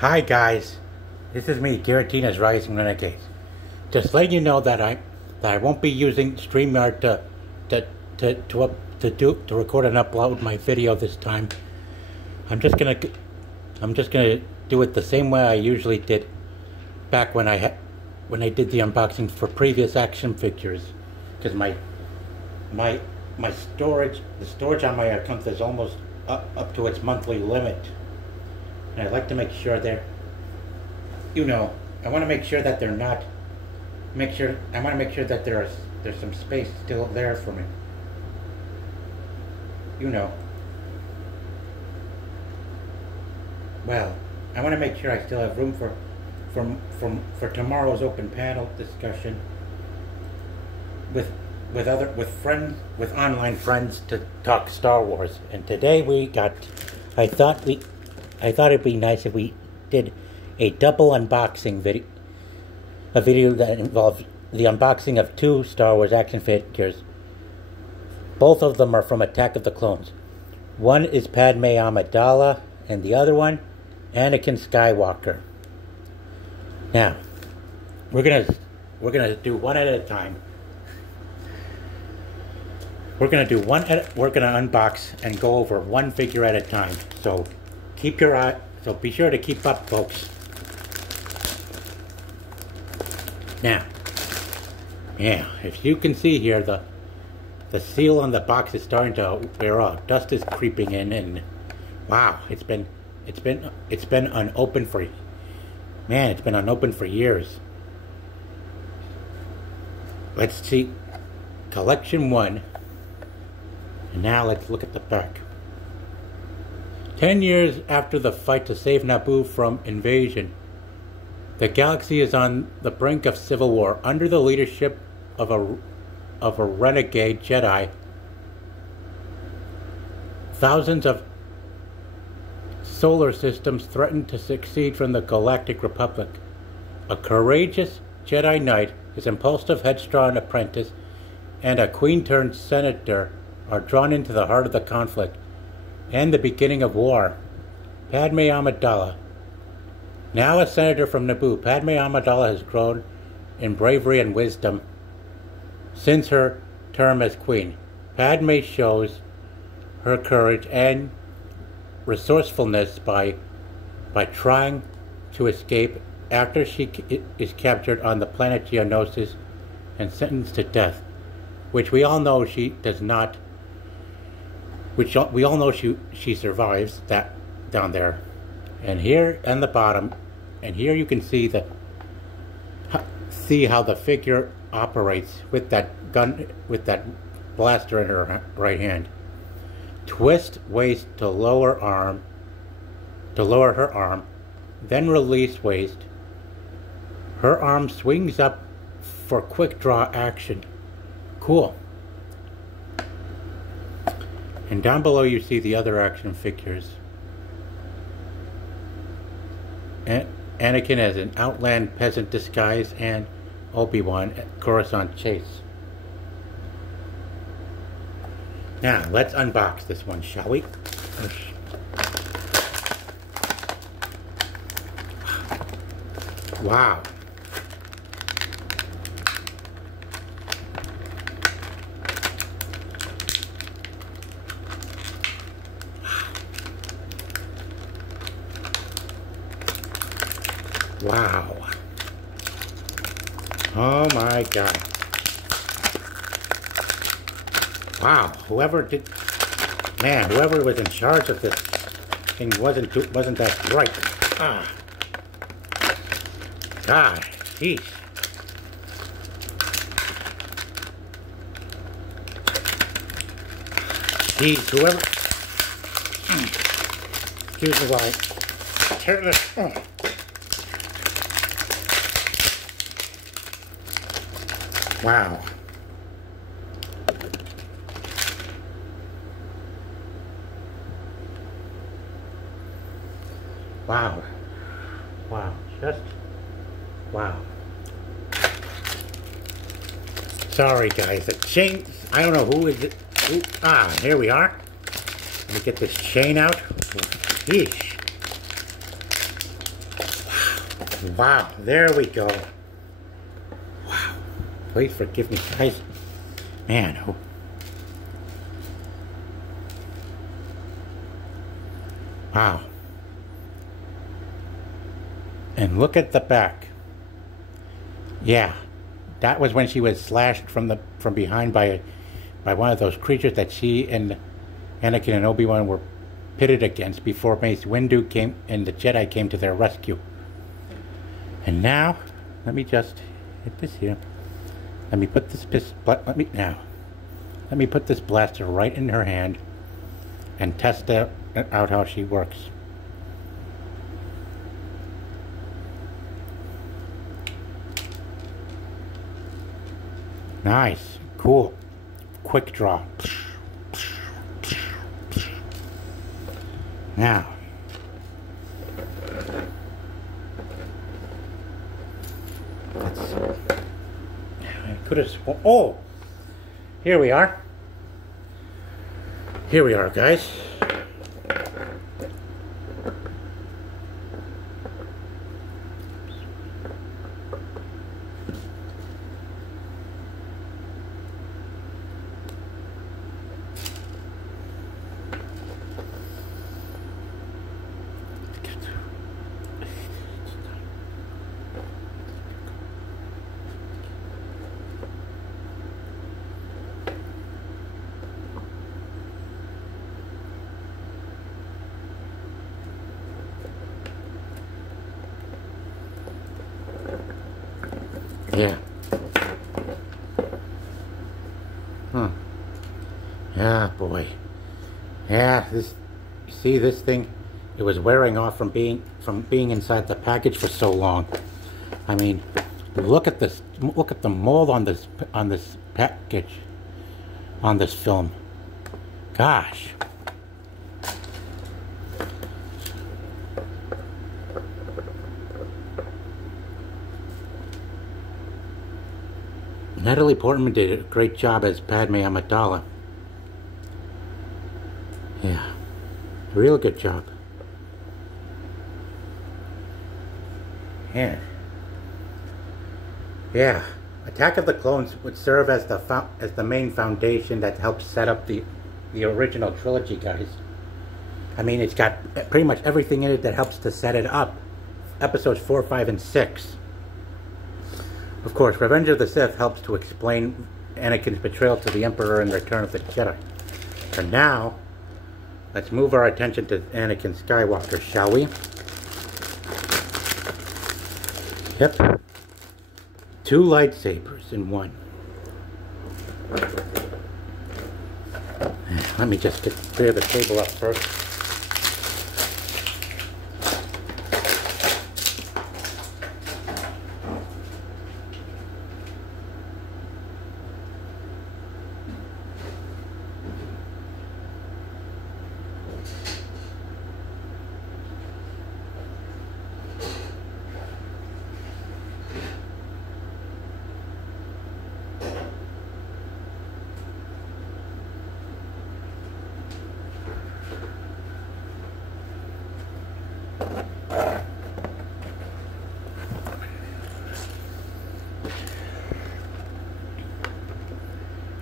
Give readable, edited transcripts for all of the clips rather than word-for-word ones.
Hi guys, this is me, Garatina's Rising Renegade. Just letting you know that I won't be using StreamYard to record and upload my video this time. I'm just gonna do it the same way I usually did back when I did the unboxing for previous action figures, because the storage on my account is almost up to its monthly limit. And I'd like to make sure I want to make sure that they're not, I want to make sure that there's some space still there for me. Well, I want to make sure I still have room for tomorrow's open panel discussion with online friends to talk Star Wars. And today I thought it'd be nice if we did a double unboxing video. A video that involved the unboxing of two Star Wars action figures. Both of them are from Attack of the Clones. One is Padme Amedala, and the other one, Anakin Skywalker. Now, we're gonna do one at a time. We're gonna unbox and go over one figure at a time. So be sure to keep up, folks. Now, yeah, if you can see here, the seal on the box is starting to wear off. Dust is creeping in, and wow, it's been unopened for years. Let's see, collection 1. And now let's look at the back. 10 years after the fight to save Naboo from invasion, the galaxy is on the brink of civil war. Under the leadership of a renegade Jedi, thousands of solar systems threaten to secede from the Galactic Republic. A courageous Jedi Knight, his impulsive, headstrong apprentice, and a queen-turned-senator are drawn into the heart of the conflict and the beginning of war. Padme Amedala. Now a senator from Naboo, Padme Amedala has grown in bravery and wisdom since her term as queen. Padme shows her courage and resourcefulness by trying to escape after she is captured on the planet Geonosis and sentenced to death, which we all know she does not. Which we all know she survives that down there. And here on the bottom, and here you can see how the figure operates with that gun, with that blaster in her right hand. Twist waist to lower her arm, then release waist. Her arm swings up for quick draw action. Cool. And down below you see the other action figures. Anakin as an outland peasant disguise, and Obi-Wan at Coruscant Chase. Now, let's unbox this one, shall we? Wow. Wow. Oh my God. Wow. Whoever was in charge of this thing wasn't that right. God, jeez. Jeez, whoever. Excuse me while I turn this. Wow. Wow. Wow. Just wow. Sorry guys, the chain, I don't know who is it. Ooh, here we are. Let me get this chain out. Yeesh. Wow, there we go. Wow. Please forgive me, guys. Man, oh. Wow. And look at the back. Yeah. That was when she was slashed from behind by one of those creatures that she and Anakin and Obi-Wan were pitted against before Mace Windu came and the Jedi came to their rescue. And now, let me just hit this here. Let me put this blaster right in her hand and test out how she works. Nice, cool, quick draw. Now, I could have. Oh, here we are. Here we are, guys. Yeah. Yeah, boy. Yeah, you see this thing? It was wearing off from being inside the package for so long. I mean, look at this. Look at the mold on this package, on this film. Gosh. Natalie Portman did a great job as Padme Amedala. Yeah, real good job. Yeah. Yeah. Attack of the Clones would serve as the main foundation that helps set up the original trilogy, guys. I mean, it's got pretty much everything in it that helps to set it up. Episodes 4, 5, and 6. Of course, Revenge of the Sith helps to explain Anakin's betrayal to the Emperor and Return of the Jedi. For now, let's move our attention to Anakin Skywalker, shall we? Yep. 2 lightsabers in one. Let me just clear the table up first.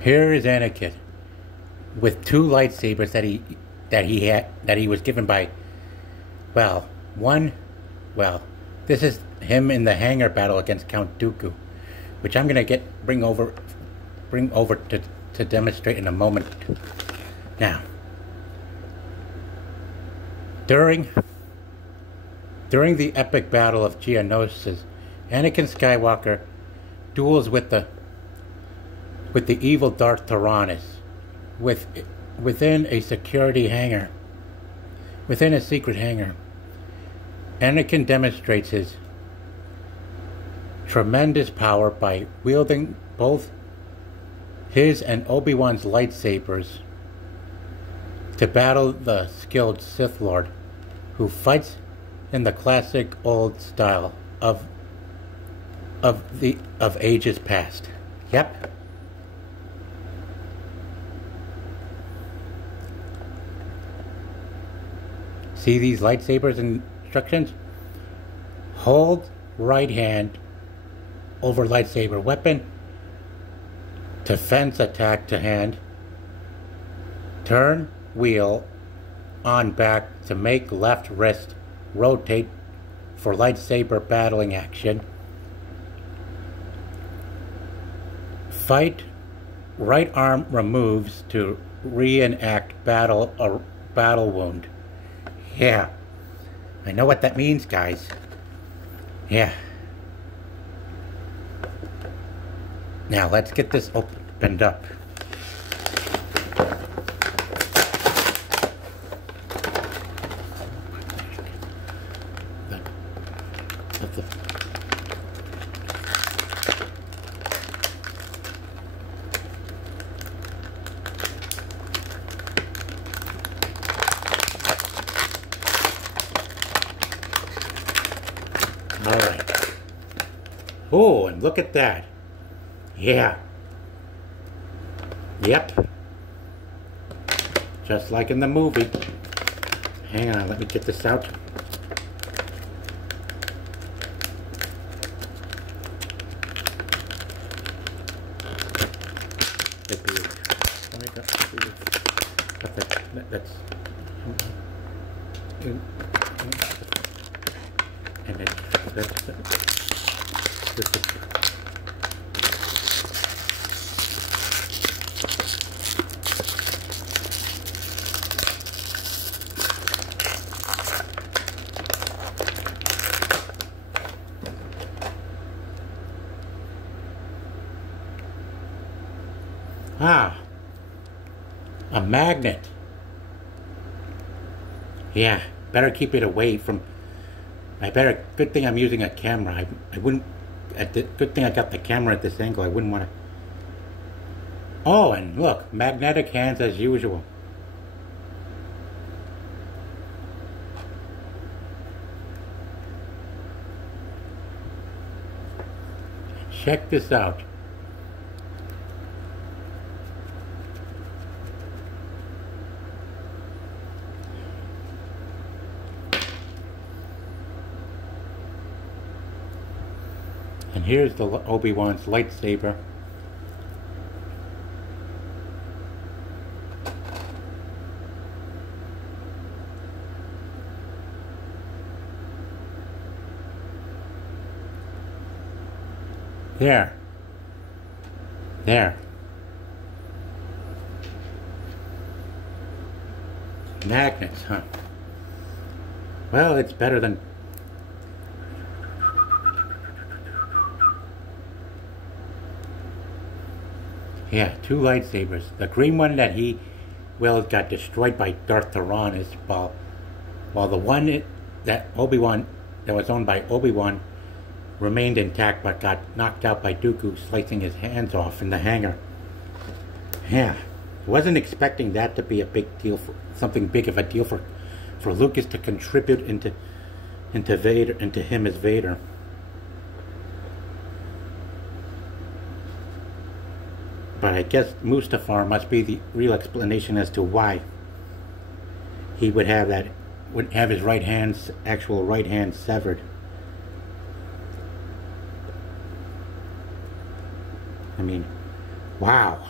Here is Anakin with 2 lightsabers that he was given by, this is him in the hangar battle against Count Dooku, which I'm gonna bring over to demonstrate in a moment. Now, during the epic battle of Geonosis, Anakin Skywalker duels with the evil Darth Tyrannus within a security hangar. Within a secret hangar, Anakin demonstrates his tremendous power by wielding both his and Obi-Wan's lightsabers to battle the skilled Sith Lord, who fights in the classic old style of ages past. Yep. See these lightsabers instructions? Hold right hand over lightsaber weapon to fence attack to hand. Turn wheel on back to make left wrist rotate for lightsaber battling action. Fight right arm removes to reenact battle wound. Yeah, I know what that means, guys. Yeah. Now let's get this opened up. Alright. Oh, and look at that. Yeah. Yep. Just like in the movie. Hang on, let me get this out. That's and then that's a magnet. Yeah, better keep it away from. Good thing I'm using a camera. I wouldn't. Good thing I got the camera at this angle. I wouldn't want to. Oh, and look, magnetic hands as usual. Check this out. And here's the Obi-Wan's lightsaber. There. Magnets, huh? Well, it's better than... Yeah, 2 lightsabers. The green one that got destroyed by Darth Theron is while the one that Obi-Wan, that was owned by Obi-Wan, remained intact but got knocked out by Dooku slicing his hands off in the hangar. Yeah, wasn't expecting that to be a big deal, something big of a deal for Lucas to contribute into Vader, into him as Vader. But I guess Mustafar must be the real explanation as to why he would have his actual right hand severed. I mean, wow.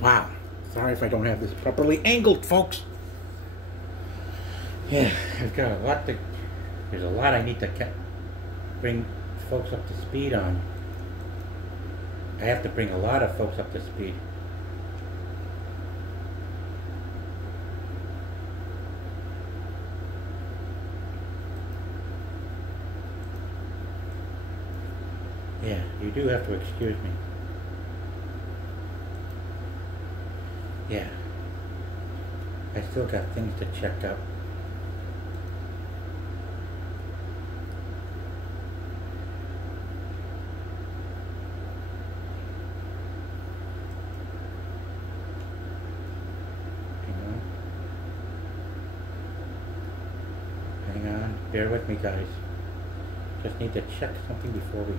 Wow. Sorry if I don't have this properly angled, folks. Yeah, I've got a lot there's a lot I need to bring folks up to speed on. I have to bring a lot of folks up to speed. Yeah, you do have to excuse me. Yeah. I still got things to check out. Hang on. Bear with me, guys. Just need to check something before we...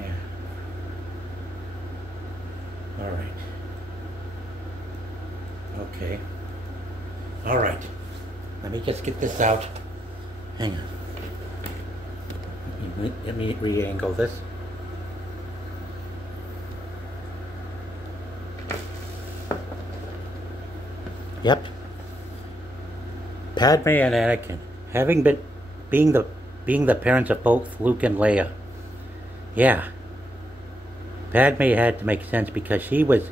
Yeah. Alright. Okay. Alright. Let me just get this out. Hang on. Let me re-angle this. Yep. Padme and Anakin, being the parents of both Luke and Leia. Yeah. Padme had to make sense because she was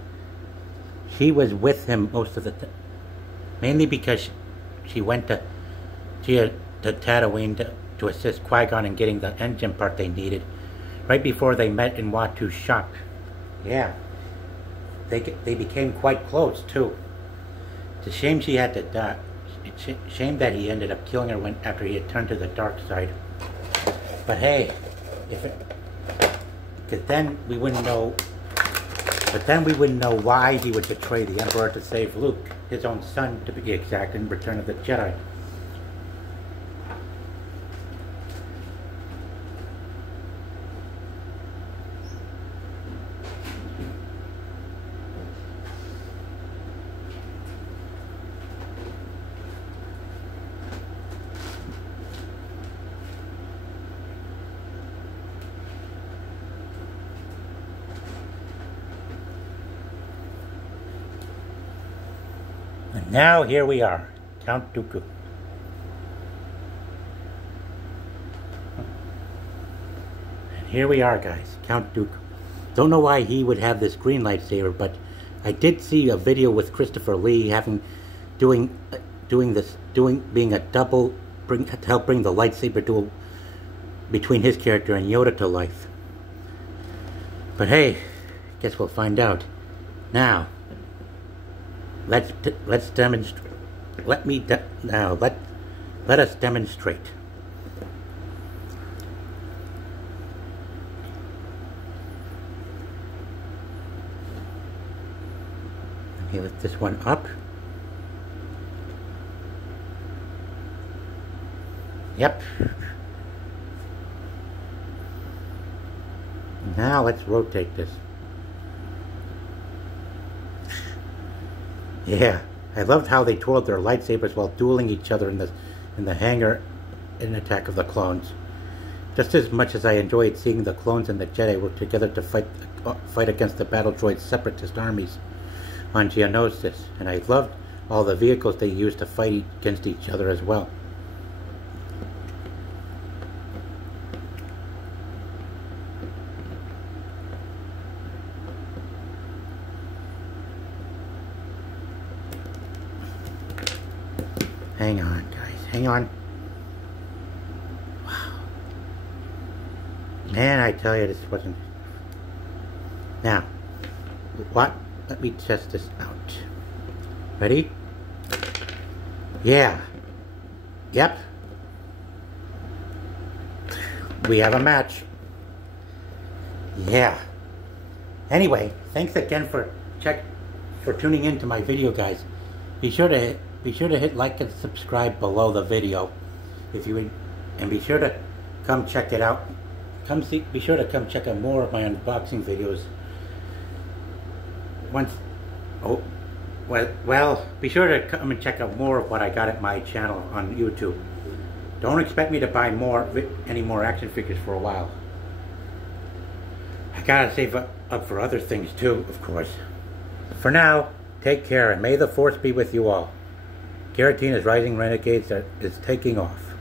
with him most of the time. Mainly because she went to Tatooine to assist Qui-Gon in getting the engine part they needed, right before they met in Watu's shop. Yeah. They became quite close too. It's a shame she had to die. It's a shame that he ended up killing her after he had turned to the dark side. But hey, because then we wouldn't know. But then we wouldn't know why he would betray the Emperor to save Luke, his own son to be exact, in Return of the Jedi. And now here we are, Count Dooku. And here we are, guys, Count Dooku. Don't know why he would have this green lightsaber, but I did see a video with Christopher Lee being a double, to help bring the lightsaber duel between his character and Yoda to life. But hey, guess we'll find out. Now, let's demonstrate. Let us demonstrate. Okay, lift this one up. Yep. Now let's rotate this. Yeah, I loved how they twirled their lightsabers while dueling each other in the hangar in Attack of the Clones. Just as much as I enjoyed seeing the clones and the Jedi work together to fight against the battle droid separatist armies on Geonosis, and I loved all the vehicles they used to fight against each other as well. Hang on, guys. Hang on. Wow. Man, I tell you, this wasn't... Now, what? Let me test this out. Ready? Yeah. Yep. We have a match. Yeah. Anyway, thanks again for tuning in to my video, guys. Be sure to hit like and subscribe below the video if you would, and be sure to come check it out. Be sure to come check out more of my unboxing videos. Be sure to come and check out more of what I got at my channel on YouTube. Don't expect me to buy any more action figures for a while. I gotta save up for other things too, of course. For now, take care and may the Force be with you all. Caratina's Rising Renegades is taking off.